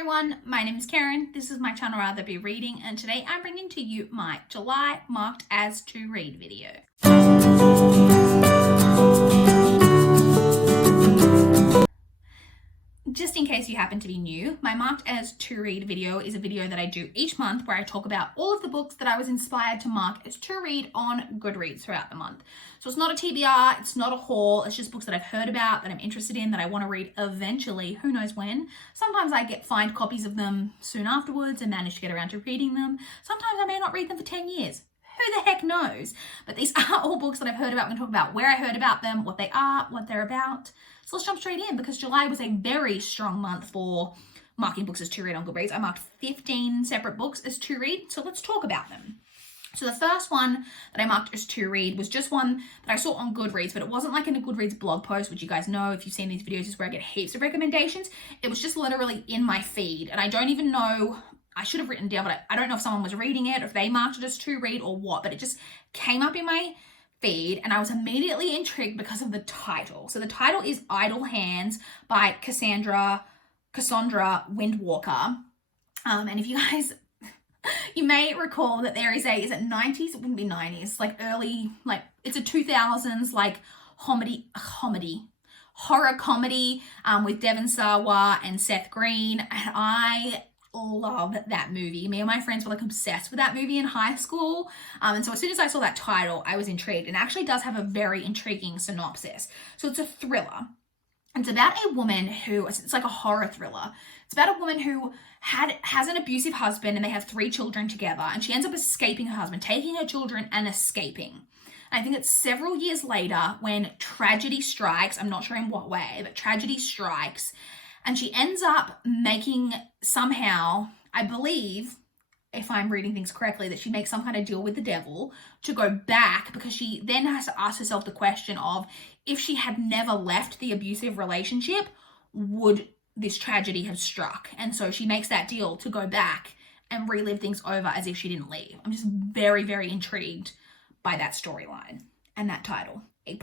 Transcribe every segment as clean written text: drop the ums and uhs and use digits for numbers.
everyone, my name is Karen, this is my channel Rather Be Reading, and today I'm bringing to you my July marked as to read video. Just in case you happen to be new, my marked as to read video is a video that I do each month where I talk about all of the books that I was inspired to mark as to read on Goodreads throughout the month. So it's not a TBR, it's not a haul, it's just books that I've heard about, that I'm interested in, that I want to read eventually, who knows when. Sometimes I find copies of them soon afterwards and manage to get around to reading them. Sometimes I may not read them for 10 years. Who the heck knows? But these are all books that I've heard about. I'm going to talk about where I heard about them, what they are, what they're about. So let's jump straight in, because July was a very strong month for marking books as to read on Goodreads. I marked 15 separate books as to read, so let's talk about them. So the first one that I marked as to read was just one that I saw on Goodreads, but it wasn't like in a Goodreads blog post, which you guys know if you've seen these videos is where I get heaps of recommendations. It was just literally in my feed, and I don't even know, I should have written down, but I don't know if someone was reading it or if they marked it as to read or what, but it just came up in my feed and I was immediately intrigued because of the title. So the title is Idle Hands by Cassandra Windwalker. And if you guys, you may recall that there is a, is it 90s? It wouldn't be 90s, like early, like it's a 2000s, like horror comedy with Devon Sawa and Seth Green. And I love that movie. Me and my friends were like obsessed with that movie in high school. And so as soon as I saw that title, I was intrigued, and actually does have a very intriguing synopsis. So it's a thriller. It's about a woman who, it's like a horror thriller. It's about a woman who has an abusive husband, and they have 3 children together, and she ends up escaping her husband, taking her children and escaping. I think it's several years later when tragedy strikes. I'm not sure in what way, but tragedy strikes. And she ends up making somehow, I believe, if I'm reading things correctly, that she makes some kind of deal with the devil to go back, because she then has to ask herself the question of, if she had never left the abusive relationship, would this tragedy have struck? And so she makes that deal to go back and relive things over as if she didn't leave. I'm just very, very intrigued by that storyline and that title, A+.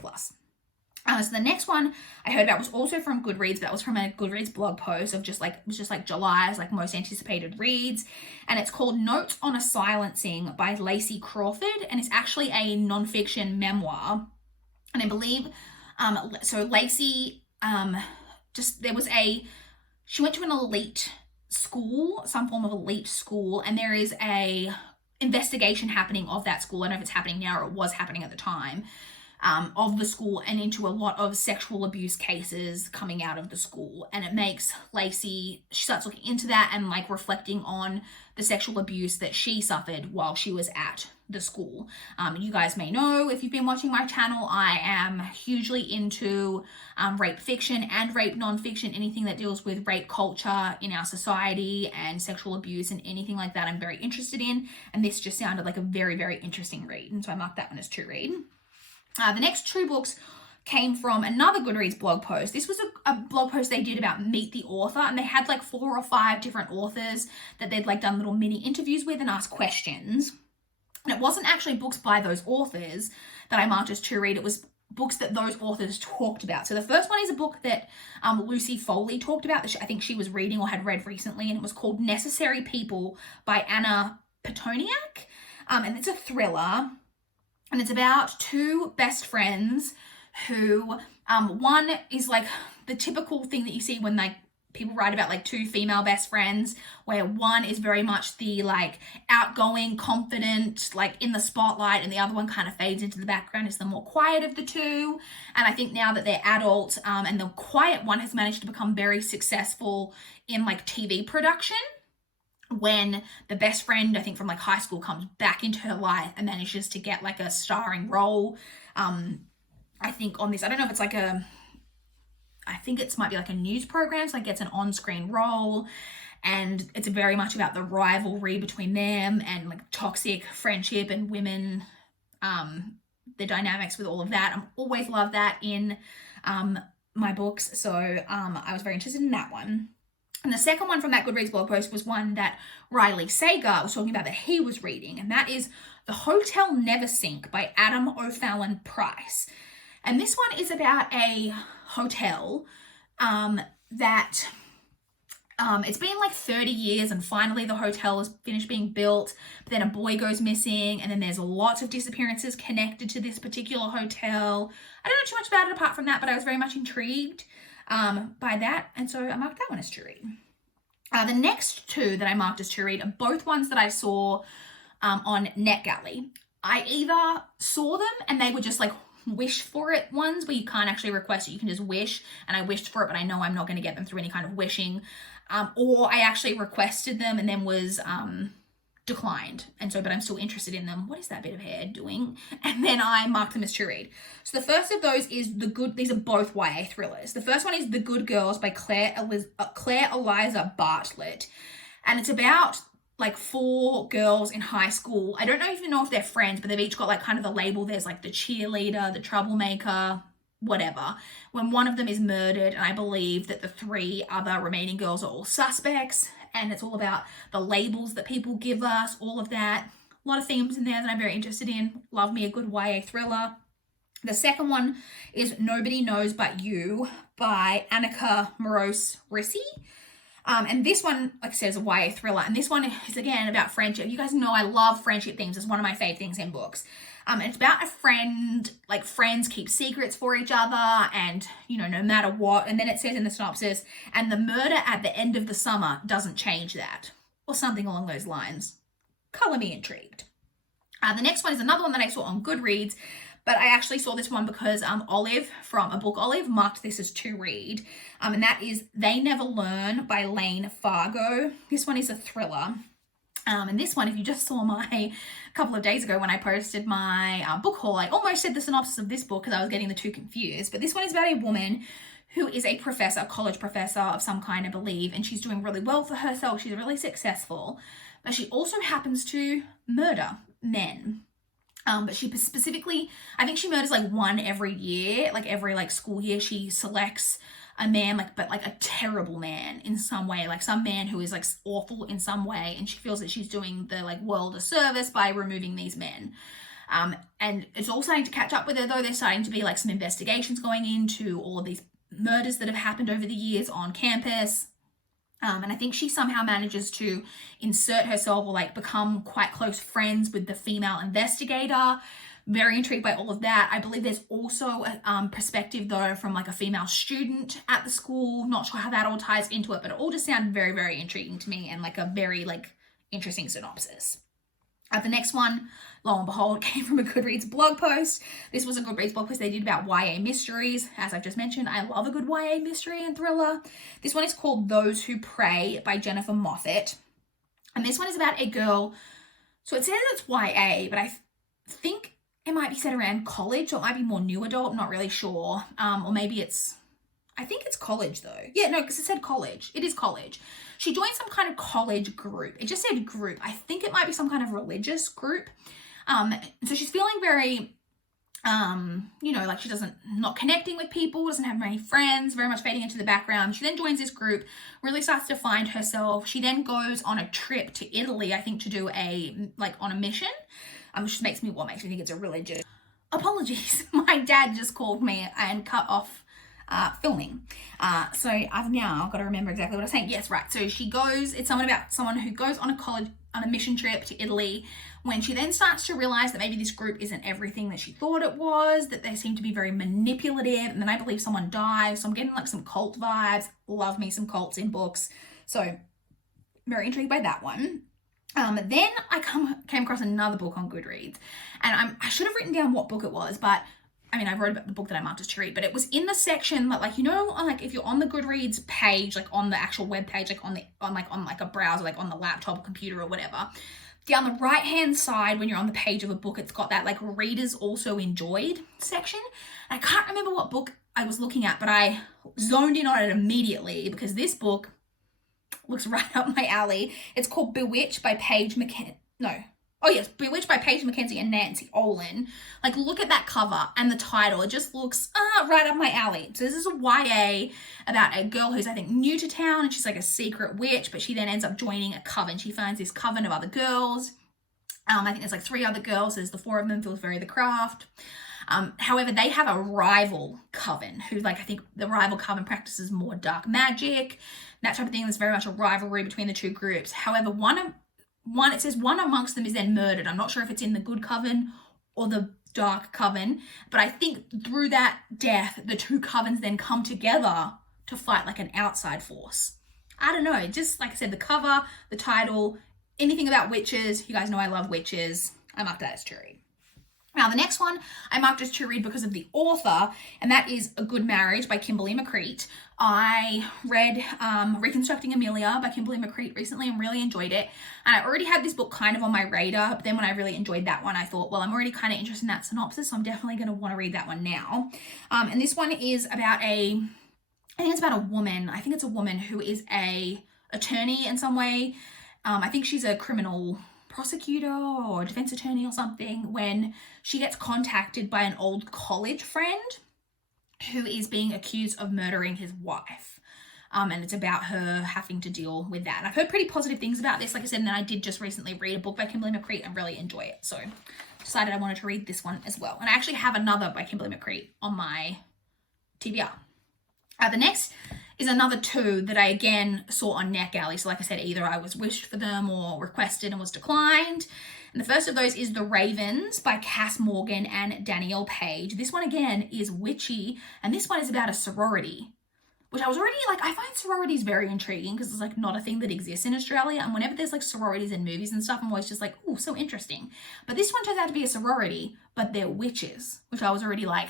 So the next one I heard about was also from Goodreads, but that was from a Goodreads blog post of just like, it was just like July's like most anticipated reads. And it's called Notes on a Silencing by Lacey Crawford. And it's actually a nonfiction memoir. And I believe, so Lacey, she went to an elite school, some form of elite school. And there is a investigation happening of that school. I don't know if it's happening now or it was happening at the time. Of the school, and into a lot of sexual abuse cases coming out of the school. And it makes Lacey, she starts looking into that and like reflecting on the sexual abuse that she suffered while she was at the school. You guys may know, if you've been watching my channel, I am hugely into rape fiction and rape nonfiction, anything that deals with rape culture in our society and sexual abuse and anything like that I'm very interested in. And this just sounded like a very, very interesting read. And so I marked that one as to read. The next 2 books came from another Goodreads blog post. This was a blog post they did about Meet the Author, and they had like 4 or 5 different authors that they'd like done little mini interviews with and asked questions. And it wasn't actually books by those authors that I marked as to read. It was books that those authors talked about. So the first one is a book that Lucy Foley talked about that I think she was reading or had read recently, and it was called Necessary People by Anna Petoniak. And it's a thriller. And it's about 2 best friends who, one is like the typical thing that you see when like people write about like 2 female best friends, where one is very much the like outgoing, confident, like in the spotlight, and the other one kind of fades into the background, is the more quiet of the 2. And I think now that they're adult, and the quiet one has managed to become very successful in like TV production, when the best friend, I think from like high school, comes back into her life and manages to get like a starring role. I think on this, I don't know if it's like I think it might be like a news program, so like gets an on-screen role, and it's very much about the rivalry between them and like toxic friendship and women, the dynamics with all of that. I always love that in my books, so I was very interested in that one. And the second one from that Goodreads blog post was one that Riley Sager was talking about that he was reading, and that is The Hotel Never Sink by Adam O'Fallon Price. And this one is about a hotel that It's been like 30 years and finally the hotel is finished being built, but then a boy goes missing and then there's lots of disappearances connected to this particular hotel. I don't know too much about it apart from that, but I was very much intrigued by that, and so I marked that one as to read. The next two that I marked as to read are both ones that I saw on NetGalley. I either saw them and they were just like wish for it ones where you can't actually request it, you can just wish, and I wished for it, but I know I'm not going to get them through any kind of wishing. Or I actually requested them and then was declined, and so but I'm still interested in them. What is that bit of hair doing? And then I marked them as to read. So the first of those is these are both YA thrillers. The first one is The Good Girls by Claire Eliza Bartlett, and it's about like 4 girls in high school. I don't even know if they're friends, but they've each got like kind of the label. There's like the cheerleader, the troublemaker, whatever, when one of them is murdered, and I believe that the 3 other remaining girls are all suspects, and it's all about the labels that people give us, all of that. A lot of themes in there that I'm very interested in. Love me a good YA thriller. The second one is Nobody Knows But You by Annika Morose Rissi. And this one, like I said, is a YA thriller, and this one is again about friendship. You guys know I love friendship themes. It's one of my fave things in books. It's about a friend, like friends keep secrets for each other, and you know, no matter what. And then it says in the synopsis, and the murder at the end of the summer doesn't change that, or something along those lines. Color me intrigued. The next one is another one that I saw on Goodreads, but I actually saw this one because Olive from A Book Olive marked this as to read, and that is They Never Learn by Lane Fargo. This one is a thriller. And this one, if you just saw my couple of days ago when I posted my book haul, I almost said the synopsis of this book because I was getting the two confused. But this one is about a woman who is a professor, college professor of some kind, I believe, and she's doing really well for herself. She's really successful, but she also happens to murder men. But she specifically, I think she murders like one every year, like every like school year. She selects a man, but a terrible man in some way, like some man who is like awful in some way, and she feels that she's doing the like world a service by removing these men. And it's all starting to catch up with her, though. There's starting to be like some investigations going into all of these murders that have happened over the years on campus. And I think she somehow manages to insert herself or like become quite close friends with the female investigator. Very intrigued by all of that. I believe there's also a perspective though from like a female student at the school. Not sure how that all ties into it, but it all just sounded very, very intriguing to me and like a very like interesting synopsis. The next one, lo and behold, came from a Goodreads blog post. This was a Goodreads blog post they did about YA mysteries. As I've just mentioned, I love a good YA mystery and thriller. This one is called Those Who Pray by Jennifer Moffat. And this one is about a girl. So it says it's YA, but I think it might be set around college, or it might be more new adult. I'm not really sure. Or maybe I think it's college though. Yeah, no, because it said college. It is college. She joined some kind of college group. It just said group. I think it might be some kind of religious group. So she's feeling very, like she not connecting with people, doesn't have many friends, very much fading into the background. She then joins this group, really starts to find herself. She then goes on a trip to Italy, I think, to do on a mission. Which makes me think it's a religious. Apologies, my dad just called me and cut off filming. So I've now got to remember exactly what I was saying. Yes, right. So it's about someone who goes on a mission trip to Italy, when she then starts to realize that maybe this group isn't everything that she thought it was, that they seem to be very manipulative, and then I believe someone dies. So I'm getting like some cult vibes. Love me some cults in books. So very intrigued by that one. Then I came across another book on Goodreads, and I should have written down what book it was, but I mean, I wrote about the book that I marked as to read, but it was in the section that, like, if you're on the Goodreads page, like on the actual web page, like on a browser, like on the laptop, computer, or whatever, down the right hand side when you're on the page of a book, it's got that like readers also enjoyed section. I can't remember what book I was looking at, but I zoned in on it immediately because this book looks right up my alley. It's called Bewitched by Paige Bewitched by Paige Mackenzie and Nancy Olin. Like, look at that cover and the title. It just looks right up my alley. So this is a YA about a girl who's, I think, new to town, and she's like a secret witch, but she then ends up joining a coven. She finds this coven of other girls. I think there's like 3 other girls. There's the 4 of them, feels very The Craft. However, they have a rival coven who, like, I think the rival coven practices more dark magic. that type of thing. There's very much a rivalry between the two groups. However, it says one amongst them is then murdered. I'm not sure if it's in the good coven or the dark coven, but I think through that death, the two covens then come together to fight like an outside force. I don't know, just like I said, the cover, the title, anything about witches. You guys know I love witches. I marked that as to read. Now, the next one I marked as to read because of the author, and that is A Good Marriage by Kimberly McCreet. I read Reconstructing Amelia by Kimberly McCreet recently and really enjoyed it. And I already had this book kind of on my radar, but then when I really enjoyed that one, I thought, well, I'm already kind of interested in that synopsis, so I'm definitely going to want to read that one now. And this one is about I think it's about a woman. I think it's a woman who is a attorney in some way. I think she's a criminal prosecutor or defense attorney or something, when she gets contacted by an old college friend who is being accused of murdering his wife. And it's about her having to deal with that. And I've heard pretty positive things about this, like I said, and then I did just recently read a book by Kimberly McCreet and really enjoy it. So decided I wanted to read this one as well. And I actually have another by Kimberly McCreet on my TBR. The next is another two that I again saw on NetGalley. So like I said, either I was wished for them or requested and was declined. And the first of those is The Ravens by Cass Morgan and Danielle Page. This one again is witchy, and this one is about a sorority, which I was already like, I find sororities very intriguing because it's like not a thing that exists in Australia. And whenever there's like sororities in movies and stuff, I'm always just like, oh, so interesting. But this one turns out to be a sorority, but they're witches, which I was already like,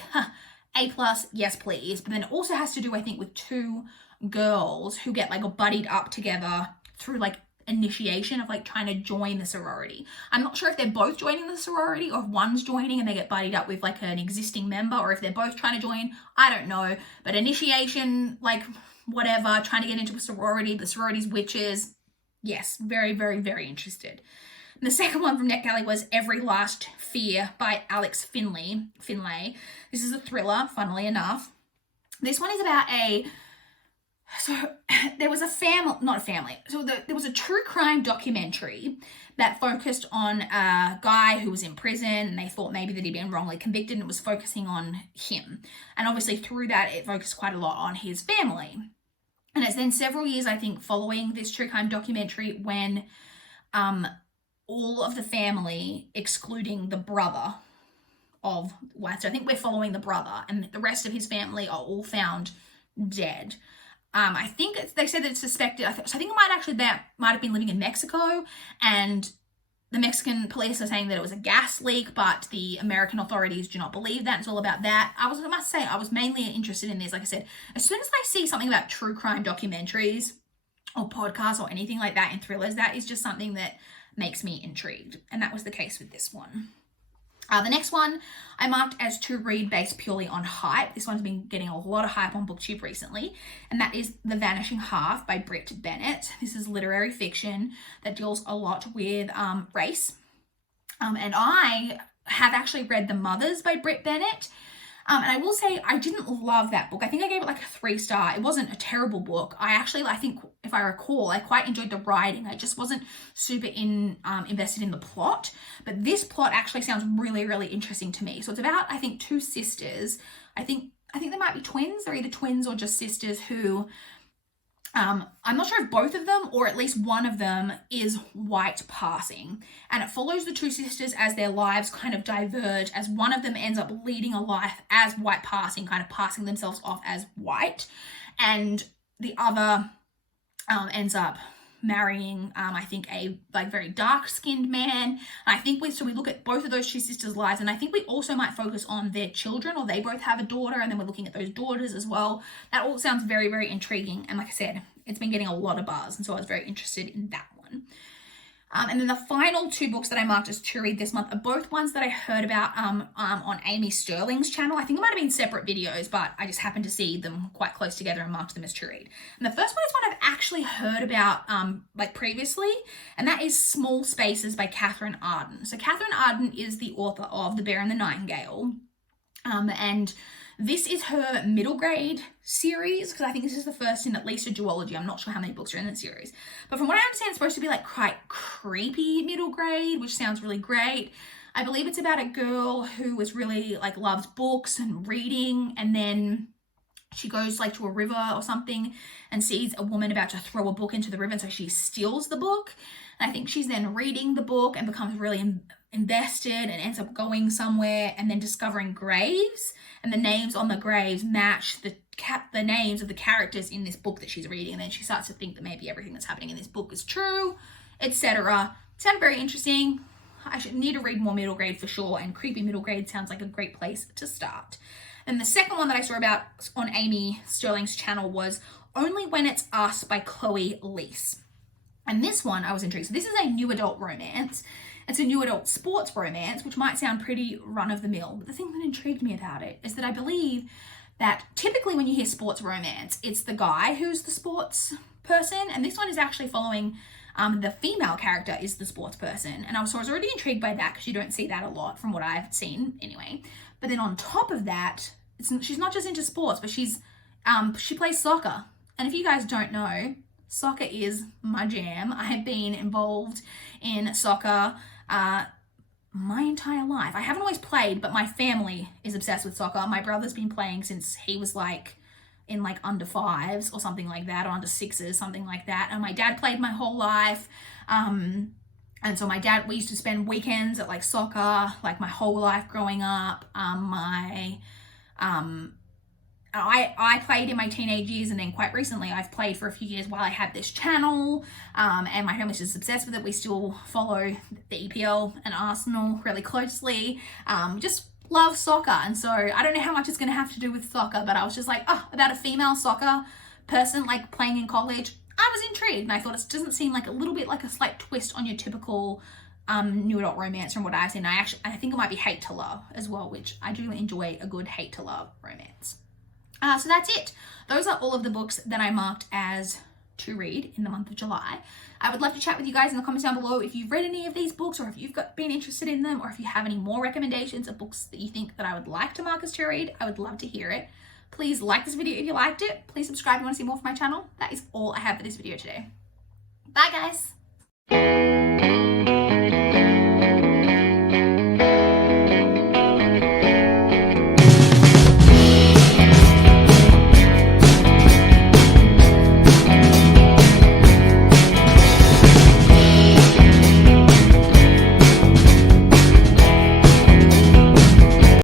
A+, yes please. But then it also has to do, I think, with two girls who get like buddied up together through like initiation of like trying to join the sorority. I'm not sure if they're both joining the sorority or if one's joining and they get buddied up with like an existing member, or if they're both trying to join. I don't know. But initiation, like whatever, trying to get into a sorority, the sorority's witches. Yes, very, very, very interested. And the second one from NetGalley was Every Last Fear by Alex Finlay. This is a thriller, funnily enough. This one is about there was there was a true crime documentary that focused on a guy who was in prison, and they thought maybe that he'd been wrongly convicted, and it was focusing on him. And obviously through that, it focused quite a lot on his family. And it's then several years, I think, following this true crime documentary when all of the family, excluding the brother of White, so I think we're following the brother, and the rest of his family are all found dead. I think they said that it's suspected, so I think that might have been living in Mexico, and the Mexican police are saying that it was a gas leak, but the American authorities do not believe that. It's all about that. I must say, I was mainly interested in this. Like I said, as soon as I see something about true crime documentaries or podcasts or anything like that in thrillers, that is just something that makes me intrigued. And that was the case with this one. The next one I marked as to read based purely on hype. This one's been getting a lot of hype on BookTube recently, and that is The Vanishing Half by Britt Bennett. This is literary fiction that deals a lot with race. And I have actually read The Mothers by Britt Bennett. And I will say I didn't love that book. I think I gave it like a 3-star. It wasn't a terrible book. I think if I recall, I quite enjoyed the writing. I just wasn't super invested in the plot. But this plot actually sounds really, really interesting to me. So it's about, I think, two sisters. I think they might be twins. They're either twins or just sisters who, I'm not sure if both of them or at least one of them is white passing. And it follows the two sisters as their lives kind of diverge, as one of them ends up leading a life as white passing, kind of passing themselves off as white. And the other ends up marrying, I think, a like very dark-skinned man. And I think we look at both of those two sisters' lives, and I think we also might focus on their children, or they both have a daughter, and then we're looking at those daughters as well. That all sounds very, very intriguing. And like I said, it's been getting a lot of buzz, and so I was very interested in that one. And then the final two books that I marked as to read this month are both ones that I heard about on Amy Sterling's channel. I think it might have been separate videos, but I just happened to see them quite close together and marked them as to read. And the first one is one I've actually heard about like previously, and that is Small Spaces by Catherine Arden. So Catherine Arden is the author of The Bear and the Nightingale, and this is her middle grade series, because I think this is the first in at least a duology. I'm not sure how many books are in the series. But from what I understand, it's supposed to be like quite creepy middle grade, which sounds really great. I believe it's about a girl who is really like loves books and reading, and then she goes like to a river or something and sees a woman about to throw a book into the river, and so she steals the book. And I think she's then reading the book and becomes really invested and ends up going somewhere and then discovering graves, and the names on the graves match the names of the characters in this book that she's reading, and then she starts to think that maybe everything that's happening in this book is true, etc. Sounded very interesting. I should need to read more middle grade for sure, and creepy middle grade sounds like a great place to start. And the second one that I saw about on Amy Sterling's channel was Only When It's Us by Chloe Leese. And this one I was intrigued. So this is a new adult romance. It's a new adult sports romance, which might sound pretty run-of-the-mill. But the thing that intrigued me about it is that I believe that typically when you hear sports romance, it's the guy who's the sports person. And this one is actually following the female character is the sports person. And I was already intrigued by that because you don't see that a lot from what I've seen anyway. But then on top of that, she's not just into sports, but she plays soccer. And if you guys don't know, soccer is my jam. I have been involved in soccer my entire life. I haven't always played, but my family is obsessed with soccer. My brother's been playing since he was in under fives or something like that, or under sixes, something like that. And my dad played my whole life. And so we used to spend weekends at soccer, my whole life growing up. I played in my teenage years, and then quite recently I've played for a few years while I had this channel, and my family's just obsessed with it. We still follow the EPL and Arsenal really closely. Just love soccer, and so I don't know how much it's going to have to do with soccer, but I was just about a female soccer person playing in college. I was intrigued, and I thought it doesn't seem a little bit like a slight twist on your typical new adult romance from what I've seen. I think it might be hate to love as well, which I do enjoy a good hate to love romance. So that's it. Those are all of the books that I marked as to read in the month of July. I would love to chat with you guys in the comments down below if you've read any of these books, or if you've been interested in them, or if you have any more recommendations of books that you think that I would like to mark as to read. I would love to hear it. Please like this video if you liked it. Please subscribe if you want to see more from my channel. That is all I have for this video today. Bye guys.